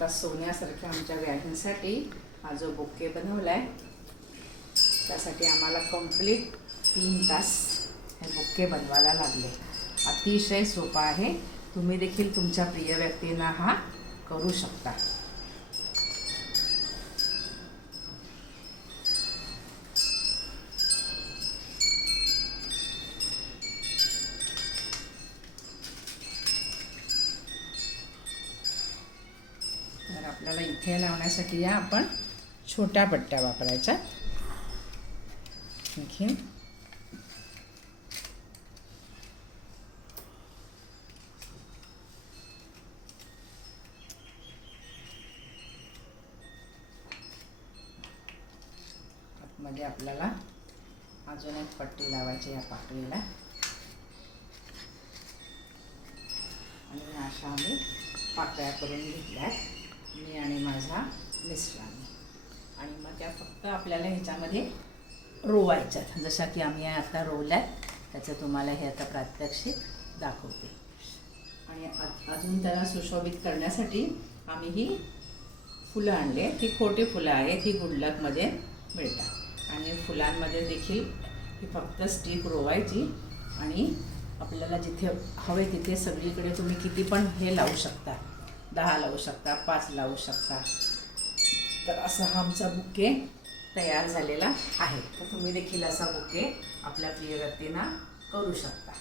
आता सोन्यासारख्या आमच्या व्याहींसाठी हा जो बुके बनवला आहे त्यासाठी आम्हाला कंप्लीट 3 तास हे बुके बनवायला लागले. अतिशय सोपा आहे. तुम्ही देखील तुमच्या प्रिय व्यक्तींना हा करू शकता. तर आपल्याला इथे लावण्यासाठी या आपण छोट्या पट्ट्या वापरायच्या. आणखीन आतमध्ये आपल्याला अजून एक पट्टी लावायची या पाकळीला आणि अशा आम्ही पाकळ्या करून घेतल्या मी आणि माझ्या मिस्टरांनी. आणि मग त्या फक्त आपल्याला ह्याच्यामध्ये रोवायच्यात जशा की आम्ही आता रोवल्यात. त्याचं तुम्हाला हे आता प्रात्यक्षिक दाखवते. आणि अजून त्याला सुशोभित करण्यासाठी आम्ही ही फुलं आणले. ही खोटी फुलं आहेत. ही गुडलकमध्ये मिळतात. आणि फुलांमध्ये देखील ही फक्त स्टिक रोवायची आणि आपल्याला जिथे हवे तिथे सगळीकडे तुम्ही किती पण हे लावू शकता. 10 लावू शकता, 5 लावू शकता. तर असा हा आमचा बुके तयार झालेला आहे. तर तुम्ही देखील असा बुके आपल्या प्रिय व्यक्तींना करू शकता.